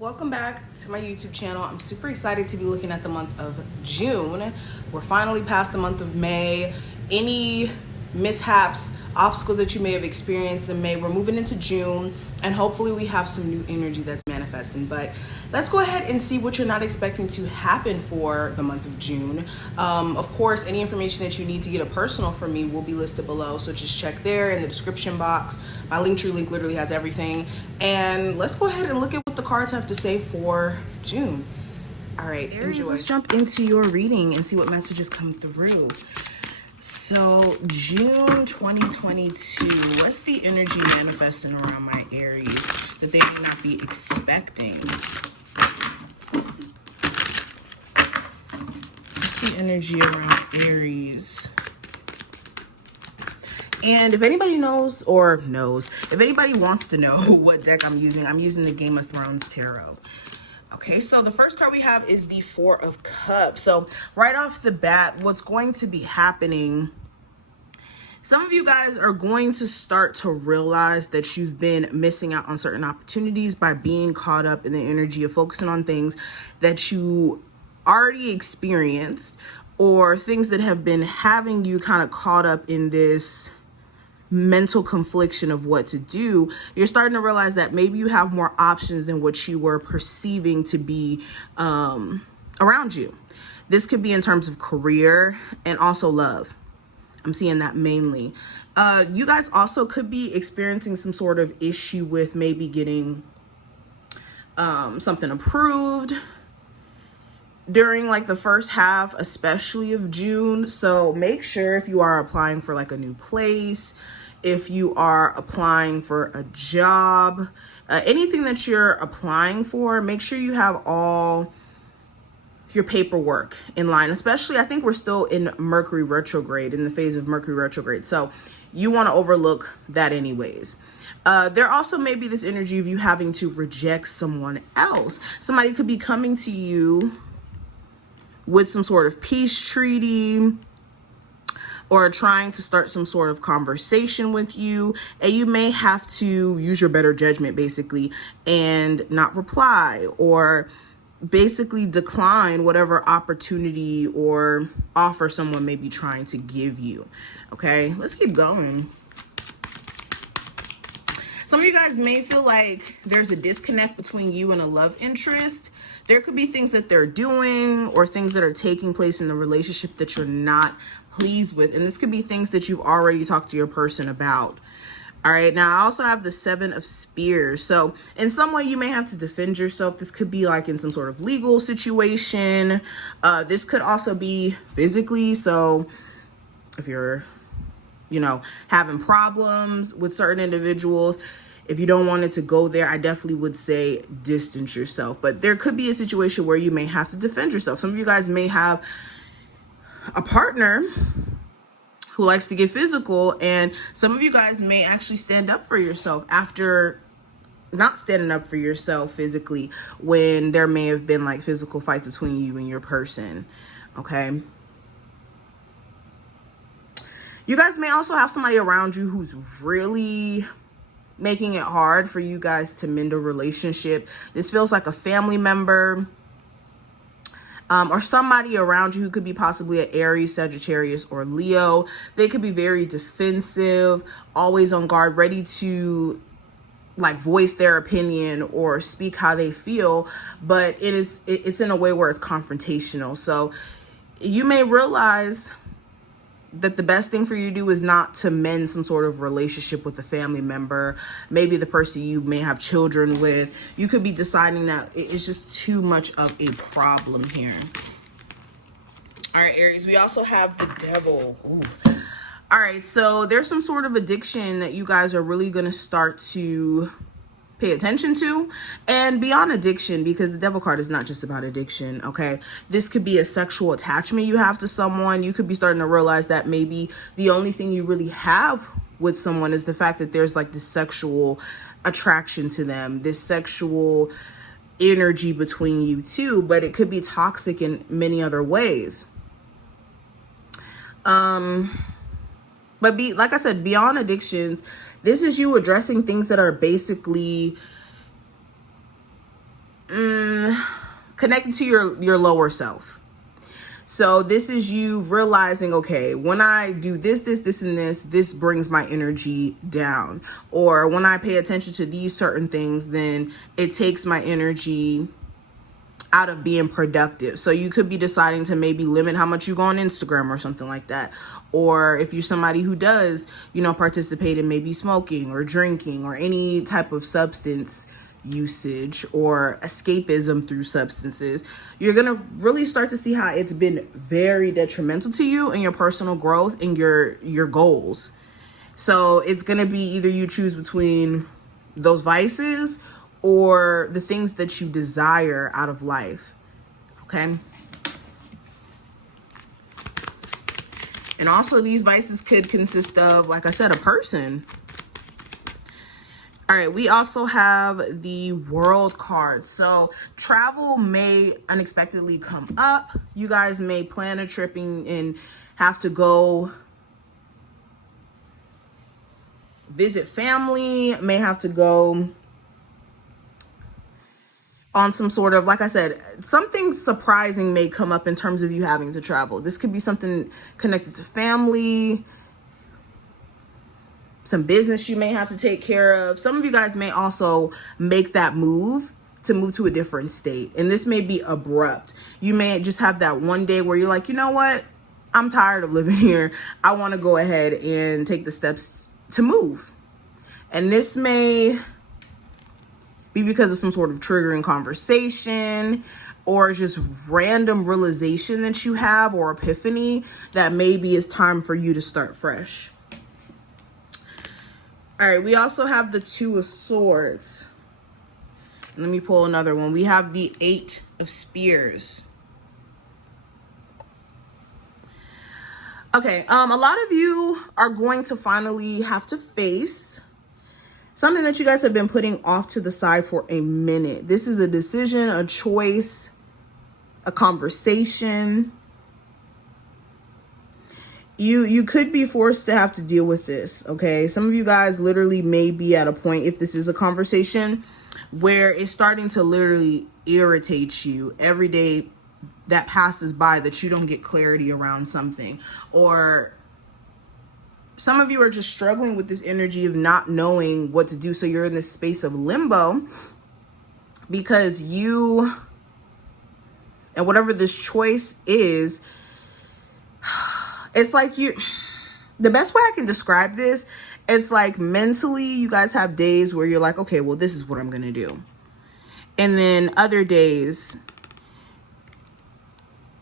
Welcome back to my YouTube channel. I'm super excited to be looking at the month of June. We're finally past the month of May. Any mishaps, obstacles that you may have experienced in May, we're moving into June, and hopefully we have some new energy that's manifesting. But let's go ahead and see what you're not expecting to happen for the month of June. Of course, any information that you need to get a personal from me will be listed below, so just check there in the description box. My Linktree link literally has everything. And let's go ahead and look at what the cards have to say for June. All right, Aries, enjoy. Let's jump into your reading and see what messages come through. So June 2022, what's the energy manifesting around my Aries that they may not be expecting? What's the energy around Aries? And if anybody if anybody wants to know what deck I'm using the Game of Thrones Tarot. Okay, so the first card we have is the Four of Cups. So right off the bat, what's going to be happening, some of you guys are going to start to realize that you've been missing out on certain opportunities by being caught up in the energy of focusing on things that you already experienced, or things that have been having you kind of caught up in this mental confliction of what to do. You're starting to realize that maybe you have more options than what you were perceiving to be around you. This could be in terms of career and also love. I'm seeing that mainly. You guys also could be experiencing some sort of issue with maybe getting something approved during like the first half, especially of June. So make sure if you are applying for like a new place, if you are applying for a job, anything that you're applying for, make sure you have all your paperwork in line. Especially, I think we're still in Mercury retrograde, in the phase of Mercury retrograde. So you want to overlook that anyways. There also may be this energy of you having to reject someone else. Somebody could be coming to you with some sort of peace treaty, or trying to start some sort of conversation with you, and you may have to use your better judgment basically and not reply, or basically decline whatever opportunity or offer someone may be trying to give you. Okay, let's keep going. Some of you guys may feel like there's a disconnect between you and a love interest. There could be things that they're doing or things that are taking place in the relationship that you're not pleased with. And this could be things that you've already talked to your person about. All right, now I also have the Seven of Spears. So in some way you may have to defend yourself. This could be like in some sort of legal situation. This could also be physically. So if you're, having problems with certain individuals, if you don't want it to go there, I definitely would say distance yourself. But there could be a situation where you may have to defend yourself. Some of you guys may have a partner who likes to get physical, and some of you guys may actually stand up for yourself after not standing up for yourself physically when there may have been like physical fights between you and your person. Okay. You guys may also have somebody around you who's really making it hard for you guys to mend a relationship. This feels like a family member, or somebody around you who could be possibly an Aries, Sagittarius, or Leo. They could be very defensive, always on guard, ready to like voice their opinion or speak how they feel, but it's in a way where it's confrontational. So you may realize that the best thing for you to do is not to mend some sort of relationship with a family member, maybe the person you may have children with. You could be deciding that it's just too much of a problem here. All right, Aries, we also have the Devil. Ooh. All right, so there's some sort of addiction that you guys are really going to start to pay attention to. And beyond addiction, because the Devil card is not just about addiction, okay? This could be a sexual attachment you have to someone. You could be starting to realize that maybe the only thing you really have with someone is the fact that there's like this sexual attraction to them, this sexual energy between you two, but it could be toxic in many other ways. But like I said, beyond addictions, this is you addressing things that are basically connected to your lower self. So this is you realizing, okay, when I do this, and this brings my energy down. Or when I pay attention to these certain things, then it takes my energy out of being productive. So you could be deciding to maybe limit how much you go on Instagram or something like that. Or if you're somebody who does, participate in maybe smoking or drinking or any type of substance usage or escapism through substances, you're gonna really start to see how it's been very detrimental to you and your personal growth and your goals. So it's gonna be either you choose between those vices or the things that you desire out of life. Okay. And also these vices could consist of, like I said, a person. All right, we also have the World card. So travel may unexpectedly come up. You guys may plan a trip and have to go visit family, may have to go on some sort of, like I said, something surprising may come up in terms of you having to travel. This could be something connected to family, some business you may have to take care of. Some of you guys may also make that move to a different state. And this may be abrupt. You may just have that one day where you're like, you know what? I'm tired of living here. I want to go ahead and take the steps to move. And this may be because of some sort of triggering conversation or just random realization that you have or epiphany that maybe it's time for you to start fresh. All right, we also have the Two of Swords. Let me pull another one. We have the Eight of Spears. Okay, a lot of you are going to finally have to face something that you guys have been putting off to the side for a minute. This is a decision, a choice, a conversation. You could be forced to have to deal with this, okay? Some of you guys literally may be at a point, if this is a conversation, where it's starting to literally irritate you every day that passes by that you don't get clarity around something. Or some of you are just struggling with this energy of not knowing what to do. So you're in this space of limbo because you, and whatever this choice is, it's like the best way I can describe this, it's like mentally you guys have days where you're like, okay, well, this is what I'm going to do. And then other days,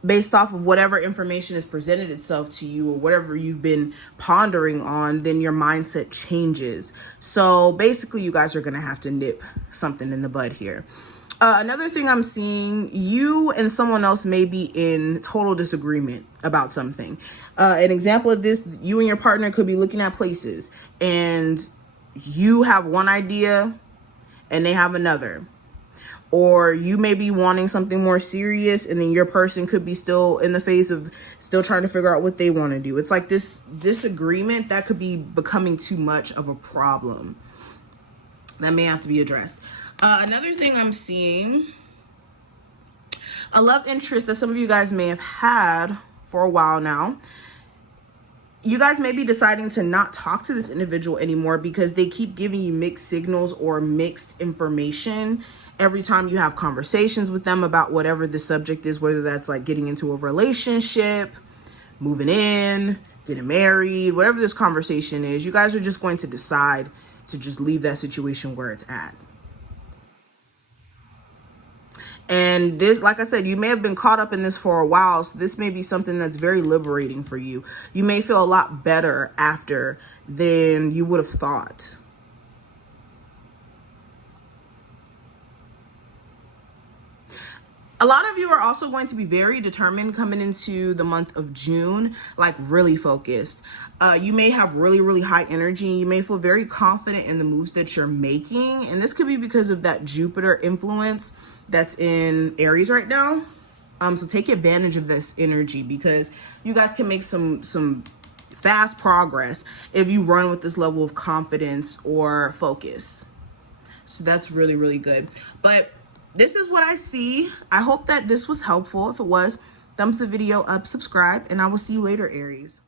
based off of whatever information has presented itself to you or whatever you've been pondering on, then your mindset changes. So basically you guys are going to have to nip something in the bud here. Another thing I'm seeing, you and someone else may be in total disagreement about something. An example of this, you and your partner could be looking at places and you have one idea and they have another. Or you may be wanting something more serious and then your person could be still in the phase of still trying to figure out what they want to do. It's like this disagreement that could be becoming too much of a problem that may have to be addressed. Another thing I'm seeing, a love interest that some of you guys may have had for a while now. You guys may be deciding to not talk to this individual anymore because they keep giving you mixed signals or mixed information every time you have conversations with them about whatever the subject is, whether that's like getting into a relationship, moving in, getting married, whatever this conversation is. You guys are just going to decide to just leave that situation where it's at. And this, like I said, you may have been caught up in this for a while. So this may be something that's very liberating for you. You may feel a lot better after than you would have thought. A lot of you are also going to be very determined coming into the month of June, like really focused. You may have really, really high energy. You may feel very confident in the moves that you're making. And this could be because of that Jupiter influence that's in Aries right now. So take advantage of this energy because you guys can make some fast progress if you run with this level of confidence or focus. So that's really, really good. But this is what I see. I hope that this was helpful. If it was, thumbs the video up, subscribe, and I will see you later, Aries.